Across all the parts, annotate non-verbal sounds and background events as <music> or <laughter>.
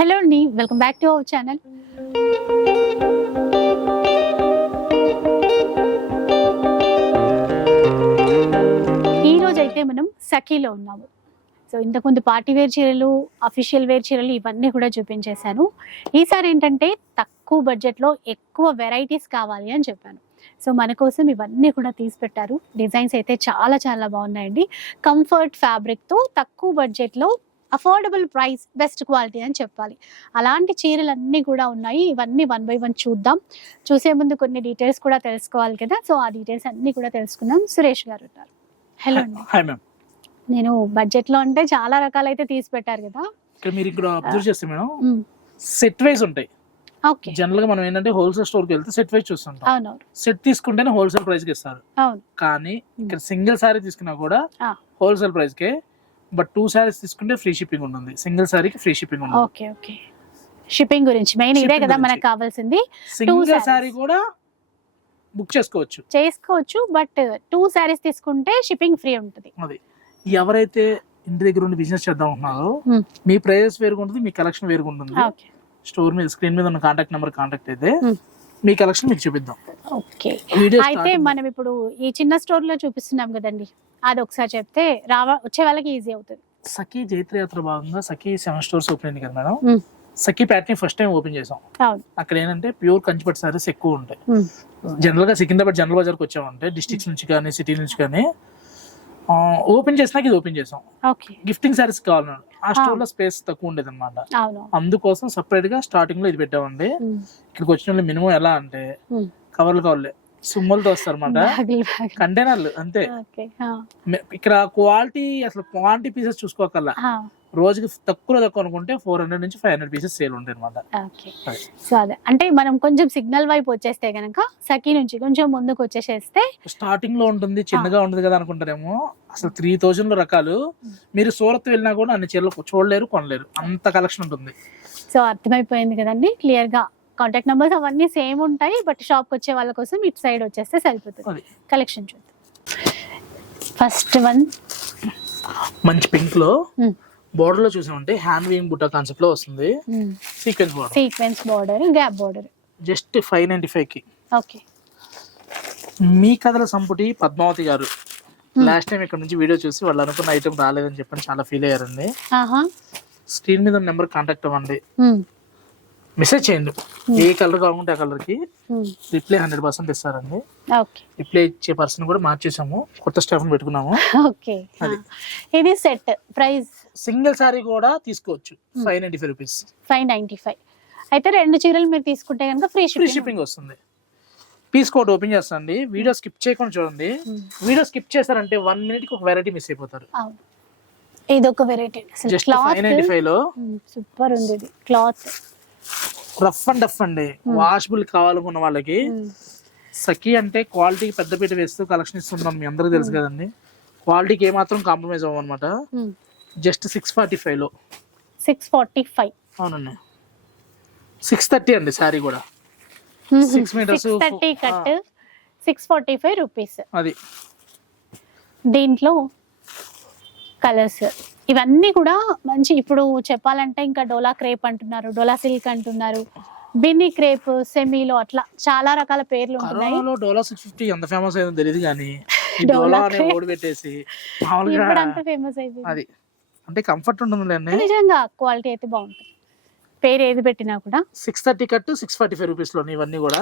Hello అండి welcome back to our channel. ఈరోజు అయితే మనం సఖీలో ఉన్నాము. సో ఇంతకుముందు పార్టీ వేర్ చీరలు అఫీషియల్ వేర్ చీరలు ఇవన్నీ కూడా చూపించేశాను. ఈసారి ఏంటంటే తక్కువ బడ్జెట్లో ఎక్కువ వెరైటీస్ కావాలి అని చెప్పాను. సో మన కోసం ఇవన్నీ కూడా తీసి పెట్టారు. డిజైన్స్ అయితే చాలా చాలా బాగున్నాయండి. కంఫర్ట్ ఫ్యాబ్రిక్తో తక్కువ బడ్జెట్లో అఫోర్డబుల్ ప్రైస్ బెస్ట్ క్వాలిటీ అని చెప్పాలి. అలాంటి చీరలు అన్నీ కూడా ఉన్నాయి. ఇవన్నీ వన్ బై వన్ చూద్దాం. చూసే ముందు కొన్ని డీటెయిల్స్ కూడా తెలుసుకోవాలి కదా. సో ఆ డీటెయిల్స్ అన్నీ కూడా తెలుసుకుందాం. సురేష్ గారు ఉన్నారు. హలో అండి. నేను బడ్జెట్లో అంటే చాలా రకాలైతే తీసి పెట్టారు కదా. ఇక్కడ మీరు ఇక్కడ అబ్జర్వ్ చేస్తే మేడం. సెట్ వైజ్ ఉంటాయి. ఓకే జనరల్గా మనం ఏంటంటే హోల్సేల్ స్టోర్కి వెళ్తే సెట్ వైజ్ చూస్తుంటాం. సెట్ తీసుకుంటేనే హోల్సేల్ ప్రైస్కి ఇస్తారు. కానీ ఇక్కడ సింగిల్ సారీ తీసుకున్నా కూడా. హోల్సేల్ ప్రైస్ కే బట్ టూ సారీస్ తీసుకుంటే ఫ్రీ షిప్పింగ్ ఉంటుంది. సింగిల్ సారీకి ఫ్రీ షిప్పింగ్ ఉంటుంది. Okay okay. షిప్పింగ్ గురించి మెయిన్ ఇదే కదా. మనకు కావాల్సింది. సింగిల్. సారీ కూడా బుక్ చేసుకోవచ్చు. చేసుకోవచ్చు బట్ టూ శారీస్ తీసుకుంటే షిప్పింగ్ ఫ్రీ ఉంటుంది. అది. ఎవరైతే ఇంటి దగ్గర ఉండి బిజినెస్ చేద్దాం అనుకున్నారో మ్మ్. మీ ప్రైజెస్ వేరుగా ఉంటుంది మీ కలెక్షన్ వేరుగా ఉంటుంది. స్టోర్ మీద స్క్రీన్ మీద ఉన్న కాంటాక్ట్ నెంబర్ కాంటాక్ట్ అయితే మ్మ్. మీ కలెక్షన్ మీకు చూపిద్దాం. ఓకే. అయితే మనం ఇప్పుడు ఈ చిన్న స్టోర్లో చూపిస్తున్నాం కదండి. అది ఒకసారి చెప్తే రావ వచ్చే వాళ్ళకి ఈజీ అవుతుంది. సఖీ జైత్ర యాత్ర భాగంగా సఖీ సెవెన్ స్టోర్స్ ఓపెన్ అయింది కదా మేడం. సఖీ ప్యాట్ని ఫస్ట్ టైం ఓపెన్ చేసాం. అక్కడ ఏంటంటే ప్యూర్ కంచిపట్టు సారీస్ ఎక్కువ ఉంటాయి. జనరల్గా సికింద్రాబాద్ జనరల్ బజార్కి వచ్చామంటే డిస్ట్రిక్ట్స్ నుంచి కానీ సిటీ నుంచి కానీ ఓపెన్ చేసినాక ఇది ఓపెన్ చేసాం. ఓకే. గిఫ్టింగ్ సారీస్ కావాలన్నాడు ఆ స్టోర్లో స్పేస్ తక్కువ ఉండేది అనమాట అందుకోసం సపరేట్గా స్టార్టింగ్లో ఇది పెట్టామండి. ఇక్కడికి వచ్చిన వాళ్ళు మినిమం ఎలా అంటే. కవర్లు కావాలి సుమ్మలతో వస్తారు అనమాట. కంటైనర్లు అంతే. ఇక్కడ క్వాలిటీ అసలు క్వాంటిటీ పీసెస్ చూసుకోకల్లా. రోజుకి తక్కువ తక్కువ అనుకుంటే ఫోర్ హండ్రెడ్ నుంచి ఫైవ్ హండ్రెడ్ పీసెస్ సేల్ ఉంటాయి అనమాట. సో అదే. అంటే మనం కొంచెం సిగ్నల్ వైపు వచ్చేస్తే గనక సఖీ నుంచి కొంచెం ముందుకు వచ్చేసేస్తే స్టార్టింగ్లో ఉంటుంది చిన్నగా ఉంటుంది కదా అనుకుంటారేమో. అసలు త్రీ థౌజండ్ రకాలు. మీరు సూరత్ వెళ్ళినా కూడా అన్ని చీరలు చూడలేరు కొనలేరు. అంత కలెక్షన్ ఉంటుంది. సో అర్థమైపోయింది కదండి. క్లియర్గా కాంటాక్ట్ నెంబర్స్ అవన్నీ సేమ్ ఉంటాయి బట్ షాప్కి వచ్చే వాళ్ళ కోసం ఇటు సైడ్ వచ్చేస్తే సరిపోతుంది. కలెక్షన్ చూద్దాం. ఫస్ట్ వన్ మంచి పింక్లో బోర్డర్లో చూసామంటే హ్యాండ్ వీవింగ్ బుట్ట కాన్సెప్ట్లో వస్తుంది. Sequence border sequence border gap border just five ninety ఫైవ్కి. ఓకే మీ కథల సంపుటి పద్మావతి గారు. లాస్ట్ టైం ఇక్కడ నుంచి వీడియో చూసి వాళ్ళు అనుకున్న ఐటమ్ రాలేదని చెప్పని చాలా ఫీల్ అయ్యారండి. ఆహా. స్క్రీన్ మీద నెంబర్ కాంటాక్ట్ అవ్వండి. మెసేజ్ చేయండి. ఏ కలర్ కావాలంటే ఆ కలర్కి రిప్లై హండ్రెడ్ పర్సెంట్ ఇస్తారండి. ఓకే రిప్లై ఇచ్చే పర్సన్ కూడా మార్చేసాము. కొత్త స్టాఫ్ పెట్టుకున్నాము. ఇది సెట్ ప్రైస్ సింగిల్ సారీ కూడా తీసుకోవచ్చు. Five ninety five rupees five ninety five అయితే రెండు చీరలు మీరు తీసుకుంటే కనుక ఫ్రీ ఫ్రీ షిప్పింగ్ వస్తుంది. పీస్ కోడ్ ఓపెన్ చేస్తాండి వీడియో స్కిప్ చేయకుండా చూడండి. వీడియో స్కిప్ చేశారంటే వన్ మినిట్కి ఒక వెరైటీ మిస్ అయిపోతారు. ఇది ఒక వెరైటీ అసలు క్లాత్ ఫైవ్లో సూపర్ ఉంది ఇది. క్లాత్ రఫ్ అండ్ డఫ్ అండి. వాషబుల్ కావాలనుకున్న వాళ్ళకి సఖీ అంటే క్వాలిటీకి పెద్దపీట వేస్తూ కలెక్షన్ ఇస్తుంటాం మీ అందరికీ తెలుసు కదండి. క్వాలిటీకి ఏమాత్రం కాంప్రమైజ్ అవ్వమన్నమాట జస్ట్ సిక్స్ ఫార్టీ ఫైవ్లో. సిక్స్ ఫార్టీ ఫైవ్ అవునండి. సిక్స్ థర్టీ అండి శారీ కూడా. Six thirty ah. Cut six forty five rupees అది. దీంట్లో కలర్స్ ఇవన్నీ కూడా మంచి ఇప్పుడు చెప్పాలంటే ఇంకా డోలా క్రేప్ అంటున్నారు డోలా సిల్క్ అంటున్నారు బిన్ని క్రేప్ సెమీలో అట్లా చాలా రకాల పేర్లు కరోనాలో డోలా సిక్స్ ఫిఫ్టీ ఎంత ఫేమస్ అయిందో తెలియదు కానీ డోలా అనే ఓడి పెట్టేసి మామూలుగా ఇప్పుడు అంత ఫేమస్ అయిపోయింది అది అంటే కంఫర్ట్ ఉంటుందిలేండి నిజంగా క్వాలిటీ అయితే బాగుంటుంది. పేరు ఏది పెట్టినా కూడా. Six thirty cut six forty five రూపీస్లోని ఇవన్నీ కూడా.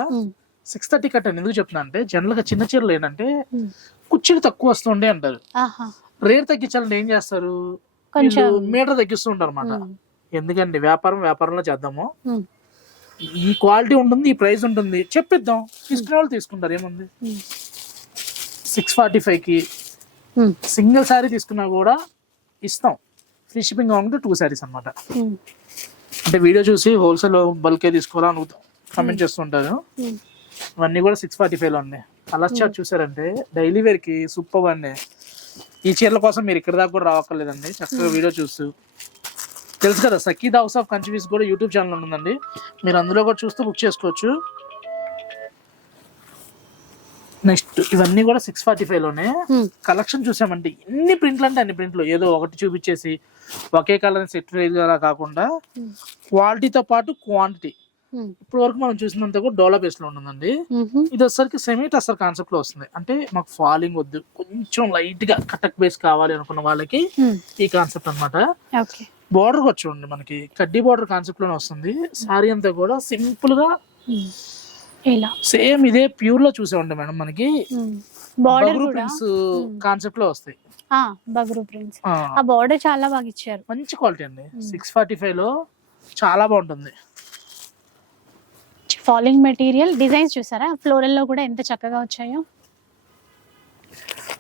సిక్స్ థర్టీ కట్ అని ఎందుకు చెప్తున్నా అంటే జనరల్గా చిన్న చీరలు ఏంటంటే. కుర్చీలు తక్కువ వస్తుండే అంటారు. ఆహా. రేట్ తగ్గించాలంటే ఏం చేస్తారు? కొంచెం మీటర్ తగ్గిస్తూ ఉంటారు అనమాట ఎందుకండి వ్యాపారం వ్యాపారంలో చేద్దాము. ఈ క్వాలిటీ ఉంటుంది ఈ ప్రైస్ ఉంటుంది. చెప్పిద్దాం. తీసుకునే వాళ్ళు తీసుకుంటారు. ఏముంది? సిక్స్ ఫార్టీ ఫైవ్కి సింగిల్ శారీ తీసుకున్నా కూడా ఇస్తాం. ఫ్రీ షిప్పింగ్ కావాలంటే టూ శారీస్ అన్నమాట. ఉమ్, అంటే వీడియో చూసి హోల్సేల్ బల్కే తీసుకోవాలని అడుగుతాం కమెంట్ చేస్తుంటారు. ఇవన్నీ కూడా సిక్స్ ఫార్టీ ఫైవ్లో ఉన్నాయి. కలర్ చార్ట్ చూసారంటే డైలీ వేర్కి సూపర్ అండి ఈ చీరల కోసం మీరు ఇక్కడ దాకా కూడా రావక్కర్లేదండి. చక్కగా వీడియో చూస్తూ. తెలుసు కదా సఖీద్ హౌస్ ఆఫ్ కన్ఫ్యూస్ కూడా యూట్యూబ్ ఛానల్ ఉందండి. మీరు అందులో కూడా చూస్తూ బుక్ చేసుకోవచ్చు. నెక్స్ట్ ఇవన్నీ కూడా సిక్స్ ఫార్టీ ఫైవ్లోనే. కలెక్షన్ చూసామంటే ఎన్ని ప్రింట్లు అంటే అన్ని ప్రింట్లు. ఏదో ఒకటి చూపించేసి ఒకే కలర్ సెట్గా కాకుండా. క్వాలిటీతో పాటు క్వాంటిటీ. ఇప్పుడు వరకు మనం చూసినంత కూడా డోలా బేస్లో ఉంటుందండి. ఇది వచ్చరికి సెమీ టస్సర్ కాన్సెప్ట్లో వస్తుంది. అంటే మాకు ఫాలింగ్ వద్దు. కొంచెం లైట్గా కటక్ బేస్ కావాలి అనుకున్న వాళ్ళకి ఈ కాన్సెప్ట్ అన్నమాట. ఓకే. బార్డర్ చూడండి మనకి. కడ్డీ బార్డర్ కాన్సెప్ట్లోనే వస్తుంది. శారీ అంతా కూడా సింపుల్గా ఇలా. సేమ్ ఇదే ప్యూర్లో చూసామండి మేడం మనకి. బార్డర్ ప్రింట్స్ కాన్సెప్ట్లో వస్తాయి. బగరు ప్రింట్స్ ఆ. బార్డర్ చాలా బాగా ఇచ్చారు. మంచి క్వాలిటీ అండి. సిక్స్ ఫార్టీ ఫైవ్లో చాలా బాగుంటుంది. ఫాలింగ్ మెటీరియల్ డిజైన్స్ చూసారా? ఫ్లోరల్లో కూడా ఎంత చక్కగా వచ్చాయో?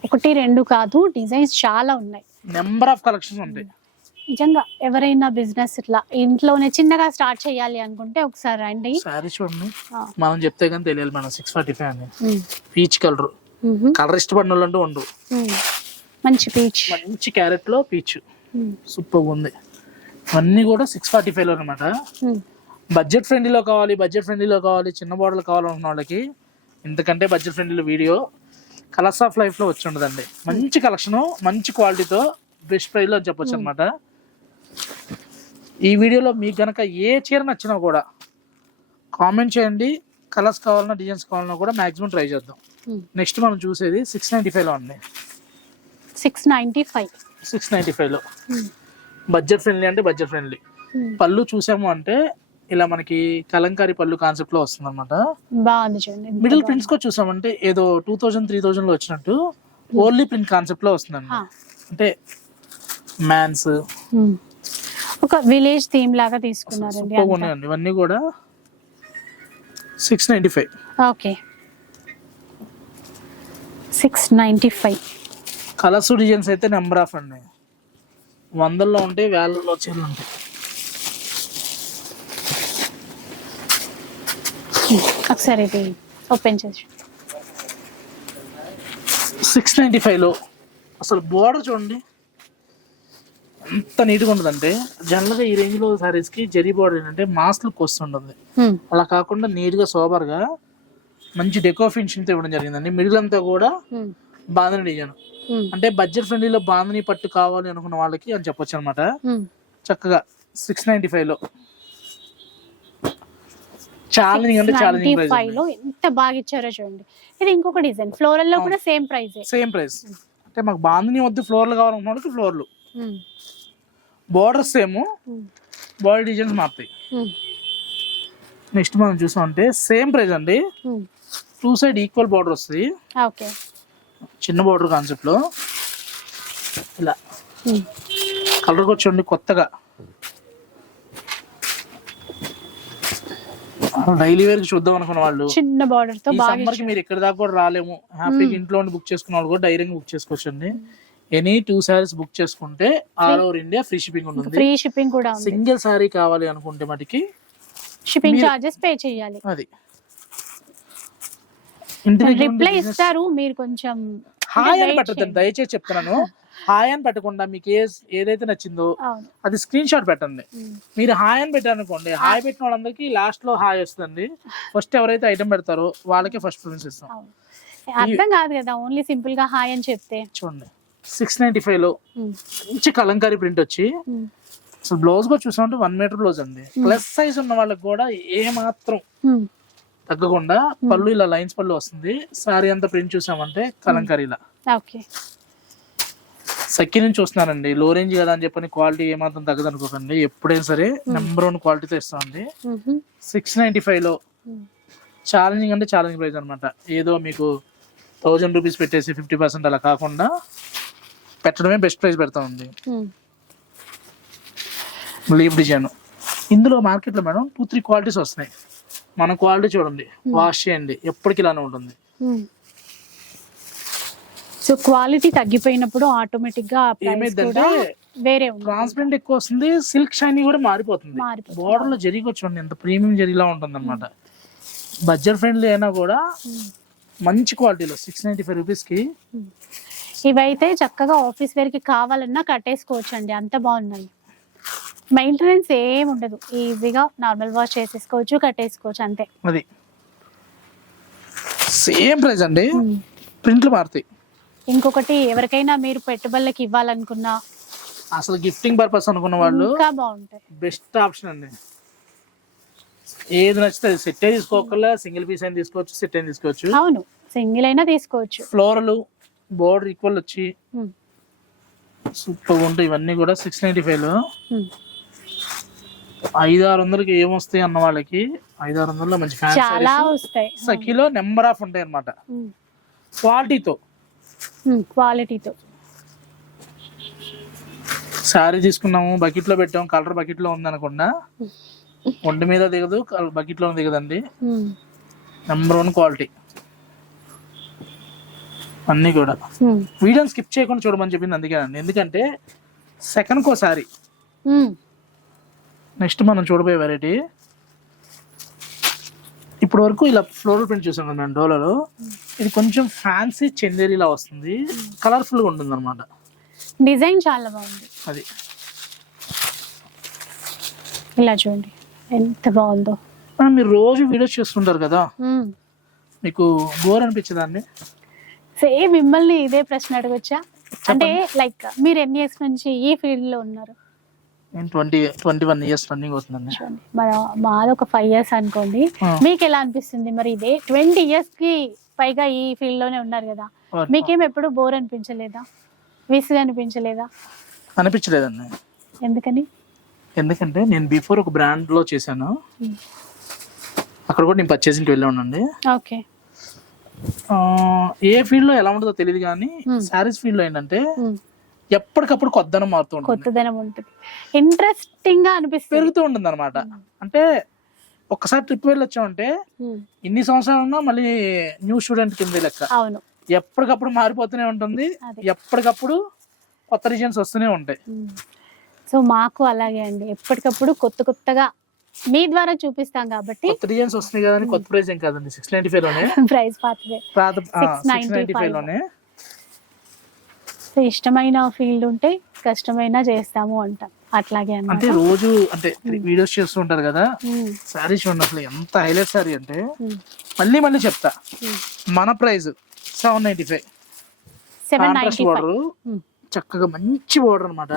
ఒకటి రెండు కాదు డిజైన్స్ చాలా ఉన్నాయి. నెంబర్ ఆఫ్ కలెక్షన్స్ ఉంటాయి. నిజంగా ఎవరైనా బిజినెస్ ఇట్లా ఇంట్లోనే చిన్నగా స్టార్ట్ చేయాలి అనుకుంటే ఒకసారి రండి. శారీ చూడండి. మనం చెప్తే కానీ తెలియాలి మేడం సిక్స్ ఫార్టీ ఫైవ్ అని పీచ్ కలర్ కలర్ ఇష్టపడిన వాళ్ళు ఉమ్. మంచి పీచ్ మంచి క్యారెట్లో పీచ్ సూపర్ ఉంది. అన్నీ కూడా సిక్స్ ఫార్టీ ఫైవ్లో అనమాట బడ్జెట్ ఫ్రెండ్లీలో కావాలి బడ్జెట్ ఫ్రెండ్లీలో కావాలి చిన్న బార్డర్లు కావాలనుకున్న వాళ్ళకి ఇంతకంటే బడ్జెట్ ఫ్రెండ్లీలో వీడియో కలర్స్ ఆఫ్ లైఫ్లో వచ్చి ఉండదండి. మంచి కలెక్షన్ మంచి క్వాలిటీతో బెస్ట్ ప్రైస్లో చెప్పొచ్చు అనమాట ఈ వీడియోలో మీకు గనక ఏ చీర నచ్చినా కూడా కామెంట్ చేయండి. కలర్స్ కావాలన్నా డిజైన్స్ కావాలన్నా కూడా మాక్సిమం ట్రై చేద్దాం. నెక్స్ట్ మనం చూసేది సిక్స్ నైంటీ ఫైవ్లో ఉంది six ninety five. Six ninety ఫైవ్లో బడ్జెట్ ఫ్రెండ్లీ అంటే బడ్జెట్ ఫ్రెండ్లీ. పళ్ళు చూసాము అంటే ఇలా మనకి కలంకారీ పళ్ళు కాన్సెప్ట్లో వస్తుంది అనమాట బాగుంది చూడండి ఎంత మిడిల్. ప్రింట్స్ కూడా చూసామంటే ఏదో టూ థౌజండ్ త్రీ థౌజండ్లో వచ్చినట్టు ఓన్లీ ప్రింట్ కాన్సెప్ట్లో వస్తుందండి ఆ, అంటే మ్యాన్స్ ఉమ్. ఒక విలేజ్ థీమ్ లాగా తీసుకున్నారండి అంతా. ఉన్నాయండి. ఇవన్నీ కూడా six ninety five okay. Six ninety five colours designs అయితే నెంబర్ ఆఫ్ అండి. వందల్లో ఉంటాయి వేలలో చీరలు ఉంటాయి ఒకసారి ఇది ఓపెన్ చేసి. సిక్స్ నైంటీ ఫైవ్లో అసలు బోర్డర్ చూడండి. ఎంత నీట్గా ఉంటుందంటే జనరల్గా ఈ రేంజ్లో సారీస్కి జరీ బోర్డర్ ఏంటంటే మాస్ లుక్ వస్తుంటుంది. అలా కాకుండా నీట్గా సోబర్గా మంచి డెకో ఫినిషింగ్తో ఇవ్వడం జరిగిందండి. మిడిల్ అంతా కూడా బాంధని డిజైన్. అంటే బడ్జెట్ ఫ్రెండ్లీలో బాంధని పట్టు కావాలి అనుకున్న వాళ్ళకి అని చెప్పొచ్చు అనమాట. చక్కగా సిక్స్ నైంటీ ఫైవ్లో ఛాలెంజింగ్ అంటే ఛాలెంజింగ్ 95 ప్రైస్లో ఎంత బాగా ఇచ్చారో చూడండి. ఇది ఇంకొక డిజైన్ ఫ్లోరల్లో కూడా సేమ్ ప్రైస్ సేమ్ ప్రైస్ అంటే మాకు బాంధని వద్దు ఫ్లోర్లు కావాలనుకున్న ఫ్లోర్లు బోర్డర్స్ ఏమో బాడీ డిజైన్స్ మారుతాయి నెక్స్ట్ మనం చూసామంటే సేమ్ ప్రైస్ అండి. టూ సైడ్ ఈక్వల్ బార్డర్ వస్తుంది. ఓకే. చిన్న బార్డర్ కాన్సెప్ట్లో. ఇలా. కలర్ వచ్చండి కొత్తగా. డైలీ వేర్ చూద్దాం అనుకున్న వాళ్ళు చిన్న బార్డర్తో సమ్మర్కి మీరు ఎక్కడి దాకా కూడా రాలేము. హ్యాపీగా ఇంట్లో బుక్ చేసుకున్న వాళ్ళు కూడా డైరెక్ట్ బుక్ చేసుకోవచ్చండి. ఎనీ టూ సారీస్ బుక్ చేసుకుంటే all over India free shipping ఉంటుంది. ఫ్రీ షిప్పింగ్ కూడా సింగిల్ సారీ కావాలి అనుకుంటే మటుకి షిప్పింగ్ చార్జెస్ పే చేయాలి. అది. రిప్లై ఇస్తారు మీరు కొంచెం హాయ్ అని పెట్టద్దండి దయచేసి చెప్తున్నాను. హాయ్ అని పెట్టకుండా మీకు ఏ ఏదైతే నచ్చిందో అది స్క్రీన్ షాట్ పెట్టండి. మీరు హాయ్ అని పెట్టారనుకోండి హాయ్ పెట్టిన వాళ్ళందరికీ లాస్ట్లో హాయ్ వస్తుంది ఫస్ట్ ఎవరైతే ఐటమ్ పెడతారో వాళ్ళకే ఫస్ట్ ప్రిఫరెన్స్ ఇస్తాం. అర్థం కాదు కదా ఓన్లీ సింపుల్గా హాయ్ అని చెప్తే. చూడండి. సిక్స్ నైన్టీ ఫైవ్లో మంచి కలంకారీ ప్రింట్ వచ్చి అసలు బ్లౌజ్ కూడా చూసామంటే వన్ మీటర్ బ్లౌజ్ అండి. ప్లస్ సైజ్ ఉన్న వాళ్ళకి కూడా ఏ మాత్రం తగ్గకుండా పళ్ళు ఇలా లైన్స్ పళ్ళు వస్తుంది. సారీ అంతా ప్రింట్ చూసామంటే కలంకారీలా. సక్కి నుంచి చూస్తున్నానండి లో రేంజ్ కదా అని చెప్పని క్వాలిటీ ఏమాత్రం తగ్గదు అనుకోకండి. ఎప్పుడైనా సరే నెంబర్ వన్ క్వాలిటీతో ఉహు, సిక్స్ నైంటీ ఫైవ్లో ఉమ్, ఛాలెంజింగ్ అంటే ఛాలెంజ్ ప్రైస్ అనమాట ఏదో మీకు థౌజండ్ రూపీస్ పెట్టేసి ఫిఫ్టీ పర్సెంట్ అలా కాకుండా పెట్టడమే బెస్ట్ ప్రైస్ పెడతామండి. ఉమ్, లీవ్ డిజైన్ ఇందులో మార్కెట్లో మేడం టూ త్రీ క్వాలిటీస్ వస్తున్నాయి. మన క్వాలిటీ చూడండి. వాష్ చేయండి. ఎప్పటికి ఇలానే ఉంటుంది. ఉమ్. సో క్వాలిటీ తగ్గిపోయినప్పుడు ఆటోమేటిక్గా వేరే ట్రాన్స్పరెంట్ ఎక్కువ వస్తుంది సిల్క్ షైనింగ్ కూడా మారిపోతుంది. బోర్డర్లో జరిగి చూడండి ఎంత ప్రీమియం జరిగిలా ఉంటుంది అనమాట బడ్జెట్ ఫ్రెండ్లీ అయినా కూడా మంచి క్వాలిటీలో సిక్స్ నైన్టీ ఫైవ్ రూపీస్కి. ఇవైతే చక్కగా ఆఫీస్ వేర్కి కావాలన్నా కట్టేసుకోవచ్చు అండి అంత బాగున్నాయి. మెయింటెనెన్స్ ఏం ఉండదు ఈజీగా నార్మల్ వాష్ చేసేసుకోవచ్చు కట్టేసుకోవచ్చు అంతే. అది. సేమ్ ప్రైస్ అండి. ప్రింట్లు మారుతాయి. ఇంకొకటి ఎవరికైనా మీరు పెట్టుబడులకు ఇవ్వాలనుకున్నా అసలు గిఫ్టింగ్ పర్పస్ అనుకున్న వాళ్ళు ఇంకా బాగుంటాయి. బెస్ట్ ఆప్షన్ అండి. ఏది నచ్చితే సెట్ తీసుకోకల్లా సింగిల్ పీస్ అయినా తీసుకోవచ్చు సెట్ అయినా తీసుకోవచ్చు. అవును సింగిల్ అయినా తీసుకోవచ్చు. ఫ్లోరల్ బోర్డర్ ఈక్వల్ వచ్చి. సూపర్ ఉంటాయి. ఇవన్నీ కూడా సిక్స్ నైన్టీ ఫైవ్లో. ఐదు ఆరు వందలకి ఏమొస్తాయి అన్న వాళ్ళకి? ఐదు ఆరు వందల్లో మంచి చాలా ఫ్యాన్ వస్తాయి. సఖీలో నెంబర్ ఆఫ్ ఉంటాయి అనమాట. క్వాలిటీతో క్వాలిటీతో శారీ తీసుకున్నాము బకెట్లో పెట్టాము కలర్ బకెట్లో ఉంది అనకుండా ఒంటి మీద దిగదు బకెట్లో దిగదండి. నెంబర్ వన్ క్వాలిటీ అన్నీ కూడా. వీడియోని స్కిప్ చేయకుండా చూడమని చెప్పింది అందుకేనండి ఎందుకంటే సెకండ్కి ఒకసారి. నెక్స్ట్ మనం చూడబోయే వెరైటీ ఇప్పుడు వరకు ఇలా ఫ్లోరల్ ప్రింట్ చూసాం కదా మేము డోలలో ఇది కొంచెం ఫ్యాన్సీ చందేరిలా వస్తుంది. కలర్ఫుల్గా ఉంటుంది అనమాట డిజైన్ చాలా బాగుంది. అది. ఇలా చూడండి. ఎంత బాగుందో. ఆ, మీరు రోజు వీడియోస్ చేస్తుంటారు కదా. మీకు బోర్ అనిపించదాన్ని? సేమ్ మిమ్మల్ని ఇదే ప్రశ్న అడగొచ్చా? అంటే లైక్ మీరు ఎన్ని ఇయర్స్ నుంచి ఈ ఫీల్డ్లో ఉన్నారు? నేను twenty twenty one years running అవుతుందండి మన మాది ఒక ఫైవ్ ఇయర్స్ అనుకోండి. మీకు ఎలా అనిపిస్తుంది? మరి ఇదే ట్వంటీ ఇయర్స్కి పైగా ఈ ఫీల్డ్లోనే ఉన్నారు కదా. మీకేం ఎప్పుడు బోర్ అనిపించలేదా? విసుగు అనిపించలేదా? అనిపించలేదండి ఎందుకని? ఎందుకంటే నేను బిఫోర్ ఒక బ్రాండ్లో చేశాను. అక్కడ కూడా నేను పర్చేసింగ్కి వెళ్ళి ఉండండి ఓకే. ఏ ఫీల్డ్లో ఎలా ఉంటుందో తెలియదు కానీ. శారీస్ ఫీల్డ్లో ఏంటంటే ఎప్పటికప్పుడు కొత్తదనం మారుతూ ఉంటుంది. కొత్తదనం ఉంటుంది. ఇంట్రెస్టింగ్గా అనిపిస్తుంది. పెరుగుతూ ఉంటుంది అనమాట అంటే ఒక్కసారి ట్రిప్ వెళ్ళొచ్చామంటే ఇన్ని సంవత్సరాలు ఉన్నా మళ్ళీ న్యూ స్టూడెంట్ కింద లెక్క. అవును. ఎప్పటికప్పుడు మారిపోతూనే ఉంటుంది. ఎప్పటికప్పుడు కొత్త రీజన్స్ వస్తూనే ఉంటాయి. సో మాకు అలాగే అండి. ఎప్పటికప్పుడు కొత్త కొత్తగా మీ ద్వారా చూపిస్తాం కాబట్టి కొత్త రీజన్స్ వస్తున్నాయి కదా కొత్త ప్రైస్ ఏం కాదండి? Six ninety ఫైవ్లోనే? <laughs> ప్రైస్ పాత సిక్స్ 695 నైన్టీ ఫైవ్లోనే? సో ఇష్టమైన ఫీల్డ్ ఉంటే కష్టమైనా చేస్తాము అంటాం. అట్లాగే అంటే రోజు అంటే వీడియోస్ చేస్తూ ఉంటారు కదా శారీ చూడండి అసలు ఎంత హైలైట్ శారీ అంటే మళ్ళీ మళ్ళీ చెప్తా. మన price seven ninety five. Contrast border చక్కగా మంచి బోర్డర్ అనమాట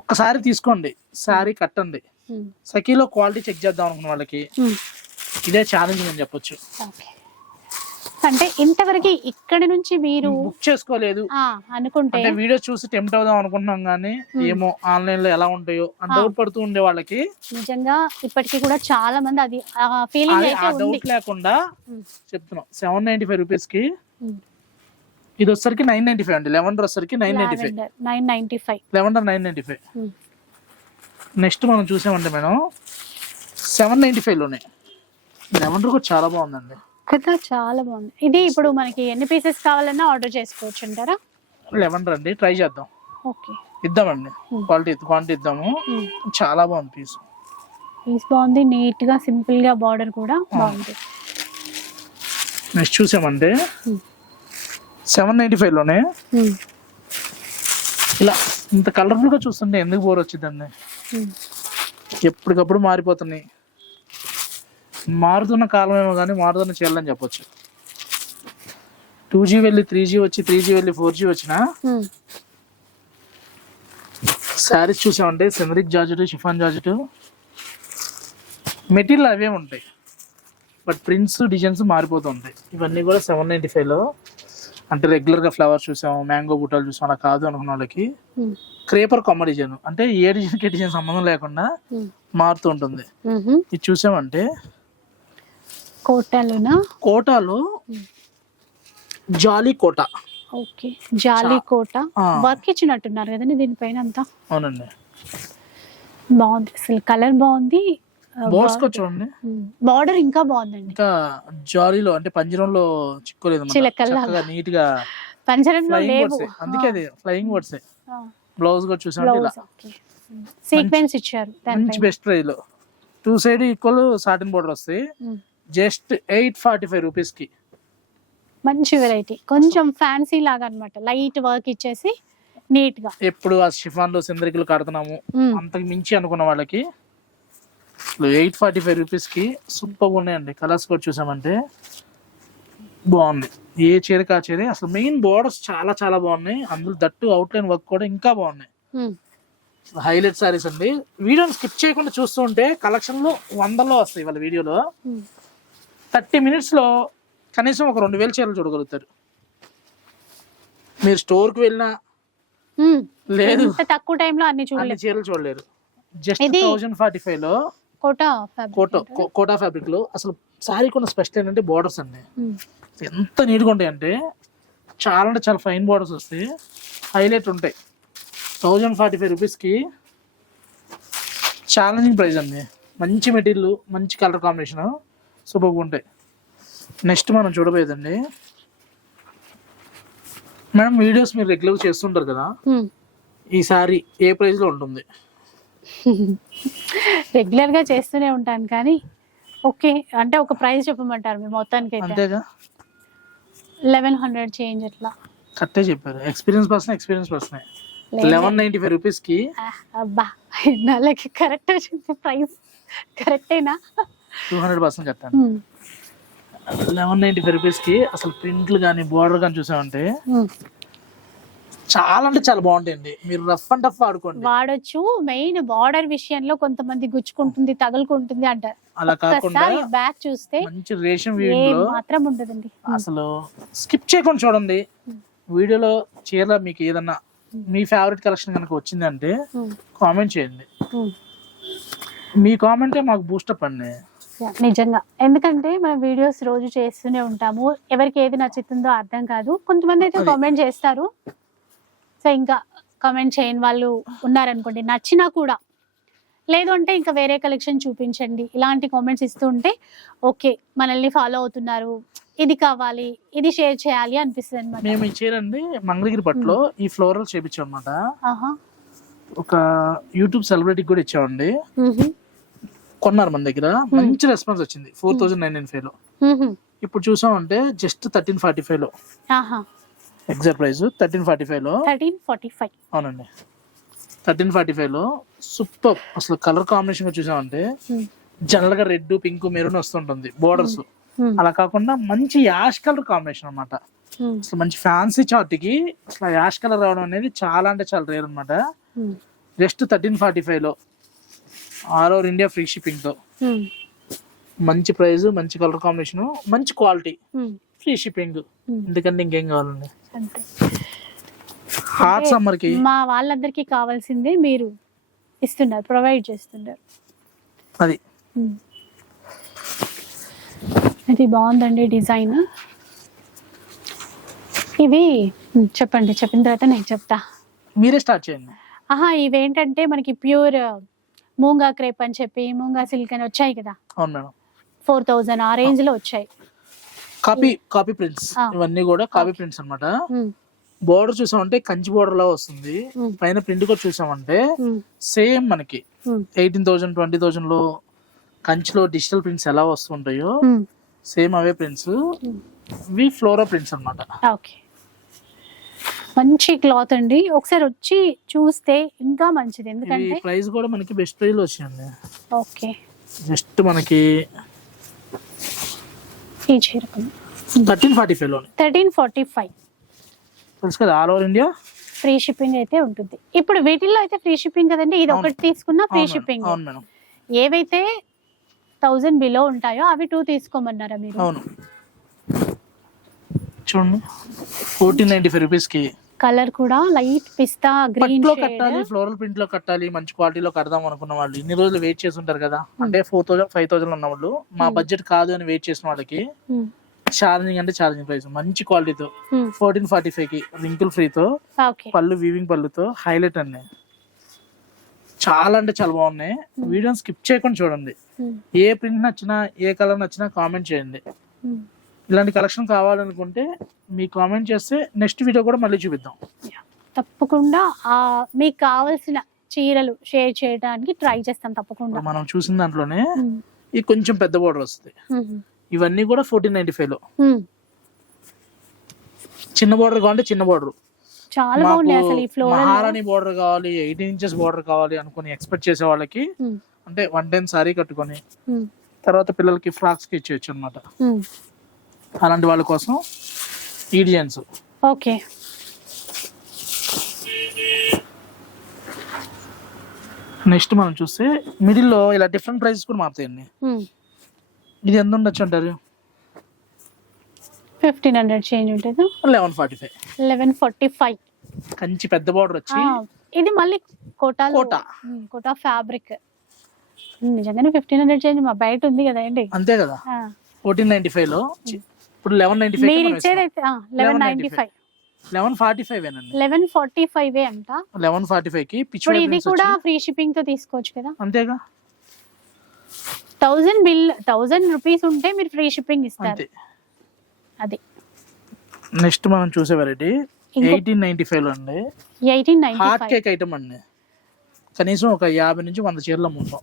ఒక్కసారి తీసుకోండి శారీ కట్టండి. సఖీలో క్వాలిటీ చెక్ చేద్దాం అనుకున్న వాళ్ళకి. ఇదే ఛాలెంజ్ అని చెప్పొచ్చు. అంటే ఇంతవరకు ఇక్కడి నుంచి మీరు బుక్ చేసుకోలేదు. అనుకుంటే అంటే వీడియోస్ చూసి టెంప్ట్ అవుదాం అనుకుంటున్నాం కానీ ఏమో ఆన్లైన్లో ఎలా ఉంటాయో అని డౌట్ పడుతూ ఉండే వాళ్ళకి. నిజంగా ఇప్పటికీ కూడా చాలా మంది అది ఫీలింగ్ డౌట్ లేకుండా చెప్తున్నాం. సెవెన్ నైన్టీ ఫైవ్ రూపీస్కి. ఇది వచ్చరికి నైన్ నైన్టీ ఫైవ్ అండి. లెవెండర్ వచ్చరికి nine ninety five nine ninety five lavender nine ninety five next మనం చూసామంటే మేడం సెవెన్ నైన్టీ ఫైవ్లోనే. లెవెండర్ కూడా చాలా బాగుందండి. కదా చాలా బాగుంది. ఇది ఇప్పుడు మనకి ఎన్ని పీసెస్ కావాలన్నా ఆర్డర్ చేసుకోవచ్చు అంటారా? లెవెండర్ అండి ట్రై చేద్దాం. ఓకే. ఇద్దామండి. క్వాలిటీ క్వాంటిటీ ఇద్దాము. చాలా బాగుంది పీస్ పీస్ బాగుంది నీట్గా సింపుల్గా బార్డర్ కూడా బాగుంది. నెక్స్ట్ చూసామంటే. సెవెన్ నైన్టీ ఫైవ్లోనే ఇలా ఇంత కలర్ఫుల్గా చూస్తుంటే ఎందుకు బోర్ వచ్చిందండి. ఎప్పటికప్పుడు మారిపోతున్నాయి. మారుతున్న కాలం ఏమో కానీ మారుతున్న చీరలని చెప్పొచ్చు. టూ జీ వెళ్ళి త్రీ జీ వచ్చి త్రీ జీ వెళ్ళి ఫోర్ జీ వచ్చిన శారీస్ చూసామంటే సెమరిక్ జార్జెట్ షిఫాన్ జార్జెట్. మెటీరియల్ అవే ఉంటాయి. బట్ ప్రింట్స్ డిజైన్స్ మారిపోతూ ఉంటాయి ఇవన్నీ కూడా సెవెన్ నైంటీ ఫైవ్లో అంటే రెగ్యులర్గా ఫ్లవర్స్ చూసాము మ్యాంగో బుట్టాలు చూసాం అలా కాదు అనుకున్న వాళ్ళకి. క్రేపర్ కొమ్మ డిజైన్. అంటే ఏ డిజైన్కి డిజైన్ సంబంధం లేకుండా మారుతూ ఉంటుంది. ఇది చూసామంటే కోటాలోనా? కోటాలో జాలీ కోట. ఓకే. జాలీ కోట. వర్క్ ఇచ్చినట్టున్నారు కదండి దీనిపైన అంతా? అవునండి. బాగుంది. అసలు కలర్ బాగుంది. చూడండి బార్డర్ ఇంకా బాగుందండి. ఇంకా జాలీలో అంటే పంజరంలో చిక్కోలేదు నీట్గా పంజరంలో ఫ్లయింగ్ లేవు. అందుకే అది ఫ్లయింగ్ వర్డ్స్ బ్లౌజ్ కూడా చూసామంటే ఇలా. సీక్వెన్స్ ఇచ్చారు మంచి బెస్ట్ ప్రైస్లో two side equal satin border వస్తాయి. జస్ట్ ఎయిట్ ఫార్టీ ఫైవ్ రూపీస్కి మంచి వెరైటీ. కొంచెం ఫ్యాన్సీ లాగా అన్నమాట లైట్ వర్క్ ఇచ్చేసి నీట్గా ఎప్పుడు ఆ షిఫాన్లో సిందరికలు కడుతున్నాము. అంతకు మించి అనుకున్న వాళ్ళకి ఎయిట్ ఫార్టీ ఫైవ్ రూపీస్కి సూపర్ ఉన్నాయండి. కలర్స్ కూడా చూసామంటే బాగుంది. ఏ చీరకి ఆ చీర అసలు మెయిన్ బోర్డర్స్ చాలా చాలా బాగున్నాయి. అందులో దట్టు అవుట్లైన్ వర్క్ కూడా ఇంకా బాగున్నాయి. హైలైట్ సారీస్ అండి. వీడియోని స్కిప్ చేయకుండా చూస్తూ ఉంటే కలెక్షన్లు వందల్లో వస్తాయి వాళ్ళ వీడియోలో. థర్టీ మినిట్స్లో కనీసం ఒక రెండు వేల చీరలు చూడగలుగుతారు. మీరు స్టోర్కి వెళ్ళినా. లేదు. తక్కువ టైంలో అన్ని చూడలేదు చీరలు చూడలేరు. జస్ట్ థౌజండ్ ఫార్టీ ఫైవ్లో కోట కోటో కోటా ఫ్యాబ్రిక్లో అసలు సారీ కొన్న స్పెషల్ ఏంటంటే బోర్డర్స్ అండి. ఎంత నీట్గా ఉంటాయి అంటే చాలా అంటే చాలా ఫైన్ బోర్డర్స్ వస్తాయి. హైలైట్ ఉంటాయి. థౌజండ్ ఫార్టీ ఫైవ్ రూపీస్కి ఛాలెంజింగ్ ప్రైస్ అండి. మంచి మెటీరియల్ మంచి కలర్ కాంబినేషన్ సూపర్గా ఉంటాయి నెక్స్ట్ మనం చూడబోయేదండి. మేడం వీడియోస్ మీరు రెగ్యులర్ చేస్తుంటారు కదా? ఉమ్. ఈ సారీ ఏ ప్రైస్లో ఉంటుంది? రెగ్యులర్గా చేస్తూనే ఉంటాను కానీ ఓకే అంటే ఒక ప్రైస్ చెప్పమంటారు మీ మొత్తానికి అయితే అంతేగా? లెవెన్ హండ్రెడ్ చేంజ్ అట్లా. కరెక్టే చెప్పారు. Experience person experience person. Eleven ninety five రూపీస్కి ఆ, అబ్బా నాలకి కరెక్ట్ వచ్చింది ప్రైస్. కరెక్టేనా? టూ హండ్రెడ్ పర్సెంట్ కట్టాను లెవెన్ నైంటీ ఫైవ్ రూపీస్కి అసలు ప్రింట్లు కానీ బోర్డర్ కానీ చూసామంటే చాలా అంటే చాలా బాగుంటాయండి. మీరు రఫ్ అండ్ టఫ్ ఆడుకోండి. వాడొచ్చు. మెయిన్ బార్డర్ విషయంలో కొంతమంది గుచ్చుకుంటుంది తగులుకుంటుంది అంటారు అలా కాకుండా బ్యాక్ చూస్తే మంచి రేషన్ ఏ వీడియోలో మాత్రం ఉండదండి. అసలు స్కిప్ చేయకుండా చూడండి. వీడియోలో చీర మీకు ఏదన్నా మీ ఫేవరెట్ కలెక్షన్ కనుక వచ్చిందంటే కామెంట్ చేయండి. మీ కామెంటే మాకు బూస్టప్ అండి. నిజంగా. ఎందుకంటే మనం వీడియోస్ రోజు చేస్తూనే ఉంటాము. ఎవరికి ఏది నచ్చుతుందో అర్థం కాదు. కొంతమంది అయితే. కామెంట్ చేస్తారు. సో ఇంకా కామెంట్ చేయని వాళ్ళు ఉన్నారనుకోండి నచ్చినా కూడా. లేదు అంటే ఇంకా వేరే కలెక్షన్ చూపించండి. ఇలాంటి కామెంట్స్ ఇస్తూ ఉంటే ఓకే మనల్ని ఫాలో అవుతున్నారు. ఇది కావాలి ఇది షేర్ చేయాలి అనిపిస్తుంది అనమాట మేము అండి మంగళగిరి పట్టులో ఈ ఫ్లోరల్ చేపించాం అనమాట ఆహా. ఒక యూట్యూబ్ సెలబ్రిటీకి కూడా ఇచ్చామండి. కొన్నారు మన దగ్గర. మంచి రెస్పాన్స్ వచ్చింది. ఫోర్ థౌసండ్ నైన్ నైన్ ఫైవ్లో. ఇప్పుడు చూసామంటే జస్ట్ థర్టీన్ ఫార్టీ ఫైవ్లో ఎగ్జాక్ట్ ప్రైస్ థర్టీన్ ఫార్టీ ఫైవ్లో థర్టీన్ ఫార్టీ ఫైవ్. అవునండి. థర్టీన్ ఫార్టీ ఫైవ్లో సూపర్. అసలు కలర్ కాంబినేషన్ చూసామంటే జనరల్గా రెడ్ పింక్ మెరూన్ వస్తుంటుంది బోర్డర్స్. అలా కాకుండా మంచి యాష్ కలర్ కాంబినేషన్ అన్నమాట. అసలు మంచి ఫ్యాన్సీ చార్ట్కి అసలు యాష్ కలర్ రావడం అనేది చాలా అంటే చాలా రేర్ అనమాట జస్ట్ థర్టీన్ ఫార్టీ ఫైవ్లో ఆల్ ఓవర్ ఇండియా ఫ్రీ షిప్పింగ్తో మంచి ప్రైస్ మంచి కలర్ కాంబినేషన్ మంచి క్వాలిటీ. Free shipping. ఎందుకంటే ఇంకేం కావాలండి? హాట్ సమ్మర్కి మా వాళ్ళందరికీ కావాల్సిందే మీరు ఇస్తున్నారు ప్రొవైడ్ చేస్తున్నారు. అది. ఇది బాగుందండి డిజైన్. ఇవి చెప్పండి చెప్పిన తర్వాత నేను చెప్తా. మీరే స్టార్ట్ చేయండి. ఆహా ఇవేంటంటే మనకి ప్యూర్ మూంగా క్రేప్ అని చెప్పి మూంగా సిల్క్ అని వచ్చాయి కదా. అవును మేడం. ఫోర్ థౌజండ్ ఆ రేంజ్లో వచ్చాయి. Copy copy prints. ఇవన్నీ కూడా కాపీ ప్రింట్స్ అన్నమాట. ఉమ్, బోర్డర్ చూసామంటే కంచి బోర్డర్ లా వస్తుంది. పైన ప్రింట్ కూడా చూసామంటే సేమ్ మనకి. ఎయిటీన్ థౌసండ్ ట్వంటీ థౌసండ్లో కంచిలో డిజిటల్ ప్రింట్స్ ఎలా వస్తుంటాయో సేమ్ అవే ప్రింట్స్. ఉమ్. వి ఫ్లోరా ప్రింట్స్ అన్నమాట. ఓకే. మంచి క్లాత్ అండి. ఒకసారి వచ్చి చూస్తే ఇంకా మంచిది. ఎందుకంటే ప్రైస్ కూడా మనకి బెస్ట్ ప్రైస్ వచ్చింది ఓకే. జస్ట్ మనకి ఈ చీర థర్టీన్ ఫార్టీ ఫైవ్లో థర్టీన్ ఫార్టీ ఫైవ్. తెలుసు కదా all over India? Free shipping అయితే ఉంటుంది. ఇప్పుడు వీటిల్లో అయితే ఫ్రీ షిప్పింగ్ కదండి ఇది. ఒకటి తీసుకున్నా ఫ్రీ షిప్పింగ్. అవును మేడం. ఏవైతే థౌజండ్ బిలో ఉంటాయో అవి టూ తీసుకోమన్నారా మీరు? అవును. చూడండి. ఫోర్టీన్ నైన్టీ ఫైవ్ రూపీస్కి కలర్ కూడా లైట్ పిస్తా గ్రీన్ పట్టులో కట్టాలి ఫ్లోరల్ ప్రింట్లో కట్టాలి మంచి క్వాలిటీలో కడదాం అనుకున్న వాళ్ళు. ఇన్ని రోజులు వెయిట్ చేసి ఉంటారు కదా అంటే ఫోర్ థౌసండ్ ఫైవ్ థౌసండ్ ఉన్న వాళ్ళు. మా బడ్జెట్ కాదు అని వెయిట్ చేసిన వాళ్ళకి ఛాలెంజింగ్ అంటే ఛాలెంజింగ్ ప్రైస్ మంచి క్వాలిటీతో. ఫోర్టీన్ ఫార్టీ ఫైవ్కి రింకుల్ ఫ్రీతో పళ్ళు వీవింగ్ పళ్ళుతో హైలైట్ అండి చాలా అంటే చాలా బాగున్నాయి. వీడియోని స్కిప్ చేయకుండా చూడండి. ఏ ప్రింట్ నచ్చినా ఏ కలర్ నచ్చినా కామెంట్ చేయండి. ఇలాంటి కలెక్షన్ కావాలనుకుంటే మీ కామెంట్ చేస్తే నెక్స్ట్ వీడియో కూడా మళ్ళీ చూపిద్దాం. తప్పకుండా మీకు కావాల్సిన చీరలు షేర్ చేయడానికి ట్రై చేస్తాం తప్పకుండా. మనం చూసిన దాంట్లోనే ఉమ్, ఈ కొంచెం పెద్ద బోర్డర్ వస్తుంది ఉమ్, ఇవన్నీ కూడా ఫోర్టీన్ నైన్టీ ఫైవ్లో. ఉమ్. చిన్న బోర్డర్ కావాలంటే చిన్న బోర్డర్ చాలా బాగున్నాయి అసలు ఈ ఫ్లోరల్ మహారాణి బోర్డర్ కావాలి ఎయిటీన్ ఇంచెస్ బోర్డర్ కావాలి అనుకుని ఎక్స్పెక్ట్ చేసే వాళ్ళకి అంటే వన్ టెన్ సారీ కట్టుకొని తర్వాత పిల్లలకి ఫ్రాక్స్కి ఇచ్చేయచ్చు అనమాట అలాంటి వాళ్ళ కోసం ఈ డిజైన్స్ ఓకే. నెక్స్ట్ మనం చూస్తే మిడిల్లో ఇలా డిఫరెంట్ ప్రైసెస్ కూడా మారుతాయండి. ఇది ఎంత ఉండొచ్చు అంటారు? ఫిఫ్టీన్ హండ్రెడ్ చేంజ్ ఉంటుంది? Eleven forty five eleven forty five Kanchi పెద్ద బార్డర్ వచ్చి ఇది మళ్ళీ కోటా. ఉమ్, కోటా. ఫ్యాబ్రిక్ నిజంగానే ఫిఫ్టీన్ హండ్రెడ్ చేంజ్ మా బయట ఉంది కదండి. అంతే కదా. ఫోర్టీన్ నైన్టీ ఫైవ్లో ఇప్పుడు లెవెన్ నైన్టీ ఫైవ్ మీరు ఇచ్చేదైతే eleven ninety five eleven forty five ఏనండి. లెవెన్ ఫార్టీ ఫైవ్ అంట. లెవెన్ ఫార్టీ ఫైవ్కి ఇప్పుడు ఇది కూడా ఫ్రీ షిప్పింగ్తో తీసుకోవచ్చు కదా. అంతేగా? థౌజండ్ బిల్ థౌజండ్ రూపీస్ ఉంటే మీరు ఫ్రీ షిప్పింగ్ ఇస్తారు. అది. నెక్స్ట్ మనం చూసే వెరైటీ ఎయిటీన్ నైన్టీ ఫైవ్లో అండి. Eighteen ninety hot five cake item అండి. కనీసం ఒక యాభై నుంచి వంద చీరలు అమ్ముతాం.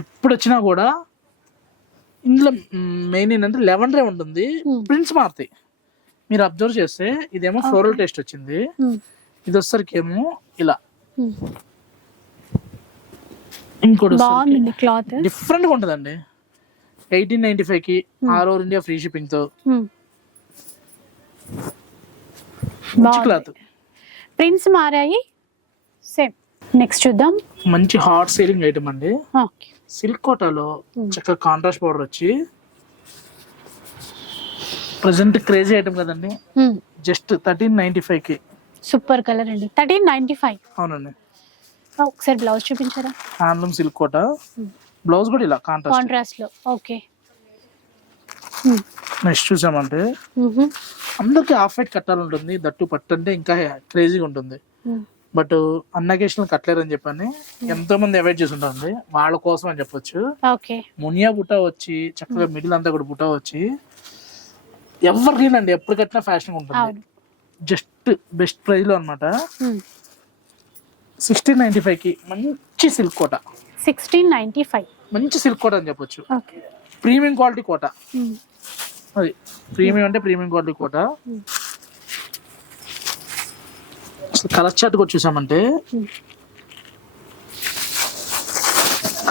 ఎప్పుడు వచ్చినా కూడా ఇందులో మెయిన్ ఏంటంటే లెవెన్ రే ఉంటుంది. Hmm. ప్రింట్స్ మారుతాయి మీరు అబ్జర్వ్ చేస్తే ఇదేమో ఫ్లోరల్ టేస్ట్ వచ్చింది. ఇది వచ్చేసరికి ఏమో ఇలా ఇంకోటి బాగుంది క్లాత్ డిఫరెంట్గా ఉంటుందండి. ఎయిటీన్ నైన్టీ ఫైవ్కి ఆల్ ఓవర్ ఇండియా ఫ్రీ షిప్పింగ్తో క్లాత్ ప్రింట్స్ మారాయి సేమ్ నెక్స్ట్ చూద్దాం. మంచి హాట్ సేలింగ్ ఐటమ్ అండి. ఓకే సిల్క్ కోటాలో Hmm. చక్కగా కాంట్రాస్ట్ పౌడర్ వచ్చి ప్రజెంట్ క్రేజీ ఐటమ్ కదండి. జస్ట్ థర్టీన్ నైన్టీ ఫైవ్కి. సూపర్ కలర్ అండి. థర్టీన్ నైన్టీ ఫైవ్ అవునండి ఒకసారి blouse చూపించారా? Handloom silk Kota. Hmm. Blouse కూడా ఇలా కాంట్రాస్ట్ కాంట్రాస్ట్లో. ఓకే నెక్స్ట్ చూసామంటే అందరికి హాఫ్ వైట్ కట్టాలంటుంది దట్టు పట్టు అంటే ఇంకా క్రేజీగా ఉంటుంది. బట్ అన్నకేషన్ కట్టలేరు అని చెప్పని ఎంతో మంది అవాయిడ్ చేసి ఉంటారండి వాళ్ళ కోసం అని చెప్పొచ్చు. ఓకే. మునియా బుట్ట వచ్చి చక్కగా మిడిల్ అంతా కూడా బుట్ట వచ్చి ఎవరు లేనండి. ఎప్పుడు కట్టినా ఫ్యాషన్ ఉంటుంది. జస్ట్ బెస్ట్ ప్రైస్లో అనమాట సిక్స్టీన్ నైన్టీ ఫైవ్కి మంచి silk Kota. Sixteen ninety five. మంచి సిల్క్ కోట అని చెప్పొచ్చు. ఓకే. Premium quality Kota. అది ప్రీమియం అంటే premium quality Kota. Hmm. Colour chart కూడా చూసామంటే.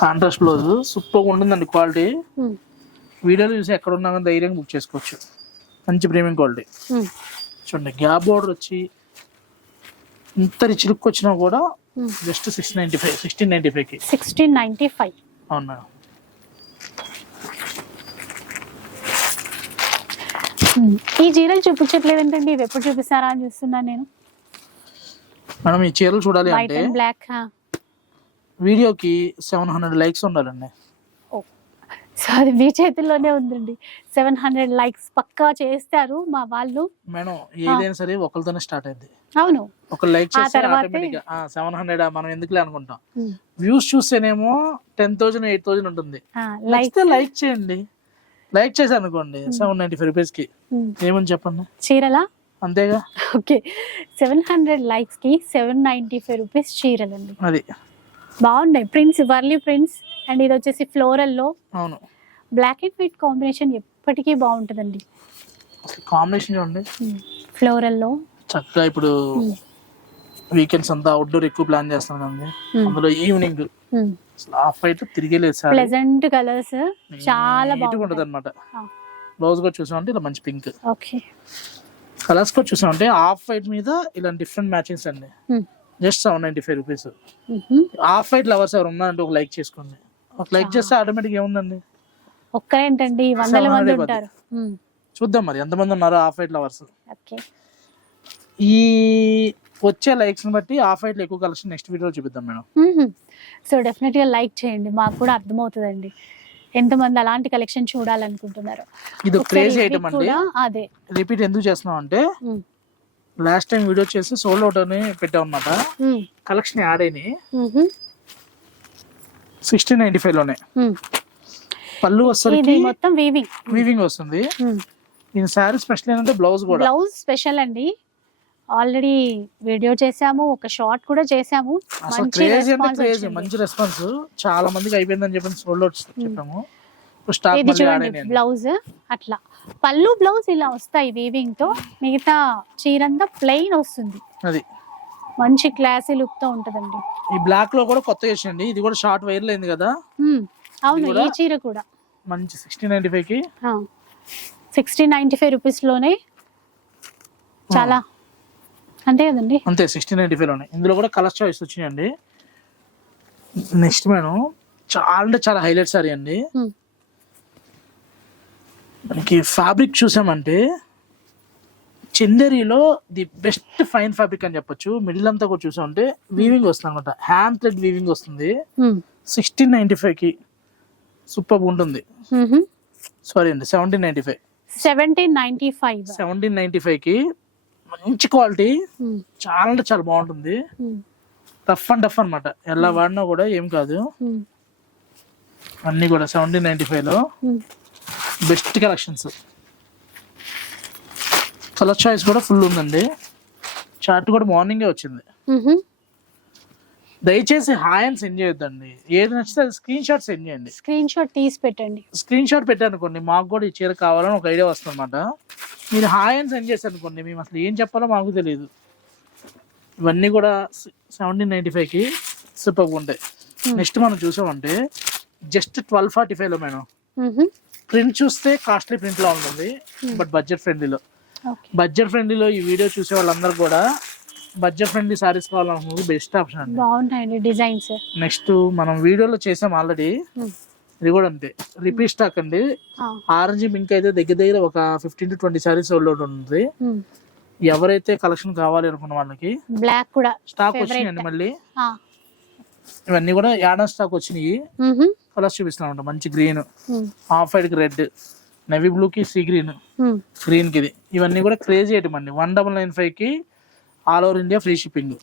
Contrast blouse. సూపర్ ఉంటుందండి క్వాలిటీ. వీడియోలో చూసి ఎక్కడ ఉన్నా కానీ ధైర్యంగా బుక్ చేసుకోవచ్చు. మంచి ప్రీమియం క్వాలిటీ. చూడండి గ్యాప్ బోర్డర్ వచ్చి ఇంత రిచ్ లుక్ వచ్చినా కూడా just six ninety five sixteen ninety ఫైవ్కి సిక్స్టీన్ నైన్టీ ఫైవ్ అవును? మేడం ఈ చీరలు చూపించట్లేదంటండి ఇవి ఎప్పుడు చూపిస్తారా అని చూస్తున్నాను నేను. మేడం ఈ చీరలు చూడాలి అంటే బ్లాక్ వీడియోకి సెవెన్ హండ్రెడ్ లైక్స్ ఉండాలండి. సో అది మీ చేతుల్లోనే ఉందండి. సెవెన్ హండ్రెడ్ లైక్స్ పక్కా చేస్తారు మా వాళ్ళు. మేడం ఏదైనా సరే ఒకరితోనే స్టార్ట్ అయింది అవును. ఒక లైక్ సెవెన్ హండ్రెడ్ మనం ఎందుకులే అనుకుంటాం. వ్యూస్ చూస్తేనేమో టెన్ థౌసండ్ ఎయిట్ థౌసండ్ ఉంటుంది. లైక్ లైక్ లైక్ చేయండి. లైక్ చేసి అనుకోండి సెవెన్ నైన్టీ ఫైవ్ రూపీస్కి ఏమని చెప్పండి? చీరలా? అంతేగా? ఓకే. సెవెన్ హండ్రెడ్ లైక్స్కి సెవెన్ నైన్టీ ఫైవ్ రూపీస్ చీరలండి. అది. బాగున్నాయి. ప్రింట్స్ వర్లీ ప్రింట్స్ అండ్ ఇది వచ్చేసి ఫ్లోరల్లో అవును. బ్లాక్ అండ్ వైట్ కాంబినేషన్ ఎప్పటికీ బాగుంటుందండి. కాంబినేషన్ చూడండి. ఫ్లోరల్లో చక్కగా ఇప్పుడు. వీకెండ్స్ అంతా అవుట్డోర్ ఎక్కువ ప్లాన్ చేస్తాను కదండి. అందులో ఈవినింగ్. ఆఫ్ అయితే తిరిగేలేదు సార్. Pleasant colours. చాలా బాగుంటుంది అనమాట. బ్లౌజ్ కూడా చూసామంటే ఇలా మంచి పింక్. ఓకే. కలర్స్ కూడా చూసామంటే ఆఫ్ వైట్ మీద ఇలా డిఫరెంట్ మ్యాచింగ్స్ అండి. Just seven ninety five rupees. Off white lovers ఎవరు ఉన్నారంటే ఒక లైక్ చేసుకోండి. ఒక లైక్ చేస్తే ఆటోమేటిక్ ఏముందండి? ఒక్కరేంటండి వందల మంది ఉంటారు. చూద్దాం మరి ఎంతమంది ఉన్నారు ఆఫ్ వైట్ లవర్స్? ఈ వచ్చే లైక్స్ బట్టి ఆఫ్ వైట్ ఎక్కువ కలెక్షన్ నెక్స్ట్ వీడియోలో చూపిద్దాం మేడం. సో డెఫినెట్గా లైక్ చేయండి మాకు కూడా అర్థమవుతుందండి. ఎంతమంది అలాంటి కలెక్షన్ చూడాలనుకుంటున్నారు. ఇది క్రేజీ ఐటమ్ అండి. అదే. రిపీట్ ఎందుకు చేస్తున్నాం అంటే. లాస్ట్ టైం వీడియో చేసి సోల్డ్ అవుట్ అని పెట్టాం అనమాట Hmm. కలెక్షన్ యాడ్ అయినాయి. సిక్స్టీన్ నైన్టీ ఫైవ్లోనే. పళ్ళు వచ్చరికి మొత్తం వీవింగ్ వీవింగ్ వస్తుంది. దీని శారీ స్పెషల్ ఏంటంటే బ్లౌజ్ కూడా. బ్లౌజ్ స్పెషల్ అండి. ఆల్రెడీ వీడియో చేసాము ఒక షార్ట్ కూడా చేసాము మంచి రెస్పాన్స్ చాలా మందికి అయిపోయిందని చెప్పి సోల్డ్ చెప్పాము. ఇది చూడండి బ్లౌజ్ అట్లా. పళ్ళు బ్లౌజ్ ఇలా వస్తాయి వీవింగ్తో. మిగతా చీరంతా ప్లెయిన్ వస్తుంది. అది. మంచి క్లాసీ లుక్తో ఉంటదండి. ఈ బ్లాక్లో కూడా కొత్త చేసండి ఇది కూడా షార్ట్ వైర్ అయింది కదా. అవును? ఈ చీర కూడా. మంచి సిక్స్టీన్ నైన్టీ ఫైవ్కి. సిక్స్టీన్ నైంటీ ఫైవ్ రూపీస్లోనే చాలా అంతే కదండి అంతే సిక్స్టీన్ నైన్టీ ఫైవ్ ఉన్నాయి. ఇందులో కూడా కలర్ చాయిస్ వచ్చినాయండి. నెక్స్ట్ మేడం చాలా అంటే చాలా హైలైట్ సారీ అండి. మనకి ఫ్యాబ్రిక్ చూసామంటే చందేరిలో ది బెస్ట్ ఫైన్ ఫ్యాబ్రిక్ అని చెప్పొచ్చు. మిడిల్ అంతా కూడా చూసామంటే వీవింగ్ వస్తుంది అనమాట హ్యాండ్ థ్రెడ్ వీవింగ్ వస్తుంది. సిక్స్టీన్ నైన్టీ ఫైవ్కి సూపర్ ఉంటుంది. సారీ అండి seventeen ninety five seventeen ninety five seventeen ninety ఫైవ్కి మంచి క్వాలిటీ. చాలా అంటే చాలా బాగుంటుంది. టఫ్ అండ్ టఫ్ అనమాట ఎలా వాడినా కూడా ఏం కాదు. అన్నీ కూడా సెవెంటీన్ నైన్టీ ఫైవ్లో ఉమ్. Best collections. కలర్ చాయిస్ కూడా ఫుల్ ఉందండి. చార్ట్ కూడా మార్నింగే వచ్చింది. దయచేసి హాయ్ అని సెండ్ చేయొద్దండి. ఏది నచ్చితే అది స్క్రీన్ షాట్ సెండ్ చేయండి. స్క్రీన్ షాట్ తీసి పెట్టండి. స్క్రీన్ షాట్ పెట్టారనుకోండి మాకు కూడా ఈ చీర కావాలని ఒక ఐడియా వస్తుంది అనమాట మీరు హాయ్ అని సెండ్ చేశారు అనుకోండి మేము అసలు ఏం చెప్పాలో మాకు తెలియదు ఇవన్నీ కూడా సెవెంటీన్ నైంటీ ఫైవ్కి సూపర్గా ఉంటాయి. నెక్స్ట్ మనం చూసామంటే జస్ట్ ట్వెల్వ్ ఫార్టీ ఫైవ్లో మేడం. ప్రింట్ చూస్తే కాస్ట్లీ ప్రింట్లో ఉంటుంది బట్ బడ్జెట్ ఫ్రెండ్లీలో. బడ్జెట్ ఫ్రెండ్లీలో ఈ వీడియో చూసే వాళ్ళందరూ కూడా బడ్జెట్ ఫ్రెండ్లీ సారీస్ కావాలనుకున్నది బెస్ట్ ఆప్షన్ అండి. బాగుంటాయండి డిజైన్స్. నెక్స్ట్ మనం వీడియోలో చేసాం ఆల్రెడీ. ఇది కూడా అంతే. రిపీట్ స్టాక్ అండి. ఆరెంజ్ పింక్ అయితే దగ్గర దగ్గర ఒక fifteen to twenty saris load ఉంది. ఎవరైతే కలెక్షన్ కావాలి అనుకున్న వాళ్ళకి బ్లాక్ కూడా స్టాక్. వచ్చినాయండి మళ్ళీ. ఇవన్నీ కూడా యాడన్ స్టాక్ వచ్చినాయి. కలర్స్ చూపిస్తున్నాం మంచి గ్రీన్. హాఫ్ వైట్కి రెడ్. నెవీ బ్లూ కి సీ గ్రీన్. గ్రీన్కి ఇది ఇవన్నీ కూడా క్రేజీ ఐటమ్ అండి. వన్ డబల్ నైన్ ఫైవ్కి all over India free shipping.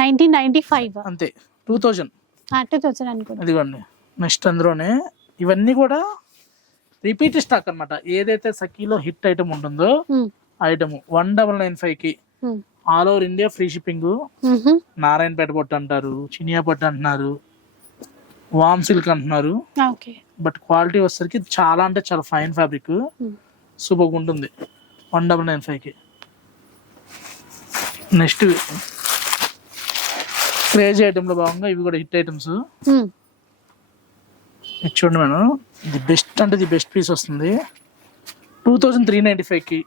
1995 అంతే. Two thousand. టూ అనుకుంటా. ఇదిగోండి. నెక్స్ట్ అందులోనే ఇవన్నీ కూడా రిపీట్ స్టాక్ అన్నమాట. ఏదైతే సఖీలో హిట్ ఐటమ్ ఉంటుందో ఐటమ్ వన్ డబల్ నైన్ ఫైవ్కి all over India free shipping. Narayanpet పట్టు అంటారు చినియా పట్టు అంటున్నారు వామ్ సిల్క్ అంటున్నారు. ఓకే. బట్ క్వాలిటీ వచ్చేసరికి చాలా అంటే చాలా ఫైన్ ఫ్యాబ్రిక్. సూపర్గా ఉంటుంది. వన్ డబల్ నైన్ ఫైవ్కి. నెక్స్ట్ క్రేజీ ఐటెంలో భాగంగా ఇవి కూడా హిట్ ఐటమ్స్. ఇది చూడండి మేడం. ది బెస్ట్ అంటే ది బెస్ట్ పీస్ వస్తుంది. టూ థౌజండ్ త్రీ నైంటీ ఫైవ్కి.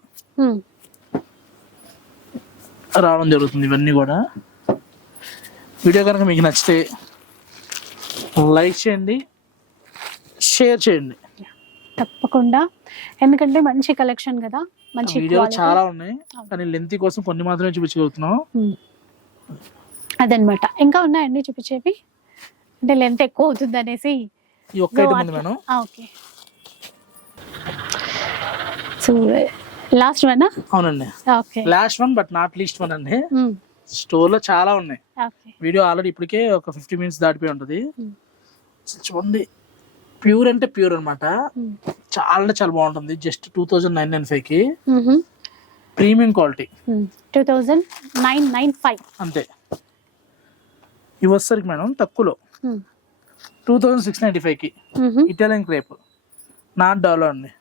రావడం జరుగుతుంది ఇవన్నీ కూడా. వీడియో కనుక మీకు నచ్చితే లైక్ చేయండి షేర్ చేయండి. తప్పకుండా. ఎందుకంటే మంచి కలెక్షన్ కదా. మంచి వీడియోలో. చాలా ఉన్నాయి కానీ లెంత్ కోసం కొన్ని మాత్రమే చూపించగలుగుతున్నాం. అదనమాట ఇంకా ఉన్నాయండి చూపించేవి? అంటే లెంత్ ఎక్కువ అవుతుంది అనేసి ఈ ఒక్క ఐటమ్ ఉంది madam. Okay. So last one అవునండి. Okay. Last one but not least one అండి. స్టోర్లో చాలా ఉన్నాయి. వీడియో ఆల్రెడీ ఇప్పటికే ఒక ఫిఫ్టీ మినిట్స్ దాటిపోయి ఉంటుంది. చూడండి ప్యూర్ అంటే ప్యూర్ అన్నమాట. ఉమ్, చాలా అంటే చాలా బాగుంటుంది. Just two thousand nine nine ఫైవ్కి. Premium quality. Two thousand nine nine five అంతే. ఇవి వచ్చేసరికి మేడం తక్కువలో. టూ థౌజండ్ సిక్స్ నైంటీ ఫైవ్కి. ఇటాలియన్ క్రేప్ నాట్ డోలో అండి.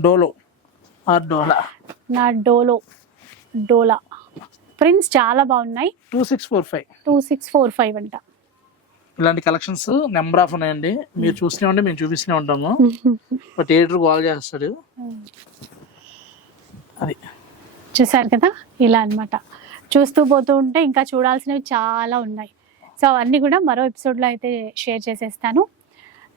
డోలో. ఆర్ డోలా. నా డోలో. డోలా. ప్రింట్స్ చాలా బాగున్నాయి. Two six four five two six four five అంట. ఇలాంటి కలెక్షన్స్ నెంబర్ ఆఫ్ ఉన్నాయండి. మీరు చూస్తూనే ఉంటే మేము చూపిస్తూనే ఉంటాము. బట్ ఎడిటర్ కాల్ చేస్తాడు. అది. చూసారు కదా? ఇలా అన్నమాట. చూస్తూ పోతూ ఉంటే ఇంకా చూడాల్సినవి చాలా ఉన్నాయి. సో అవన్నీ కూడా మరో ఎపిసోడ్లో అయితే షేర్ చేసేస్తాను.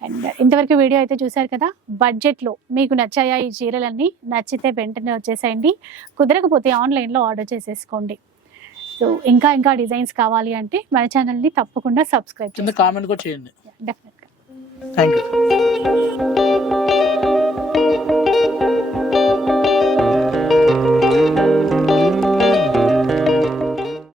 అండ్ ఇంతవరకు వీడియో అయితే చూసారు కదా? బడ్జెట్లో మీకు నచ్చాయా ఈ చీరలన్నీ? నచ్చితే వెంటనే వచ్చేసేయండి. కుదరకపోతే ఆన్లైన్లో ఆర్డర్ చేసేసుకోండి. సో ఇంకా ఇంకా డిజైన్స్ కావాలి అంటే మన ఛానల్ని తప్పకుండా సబ్స్క్రైబ్ కింద కామెంట్ కూడా చేయండి. డెఫినెట్గా థ్యాంక్ యూ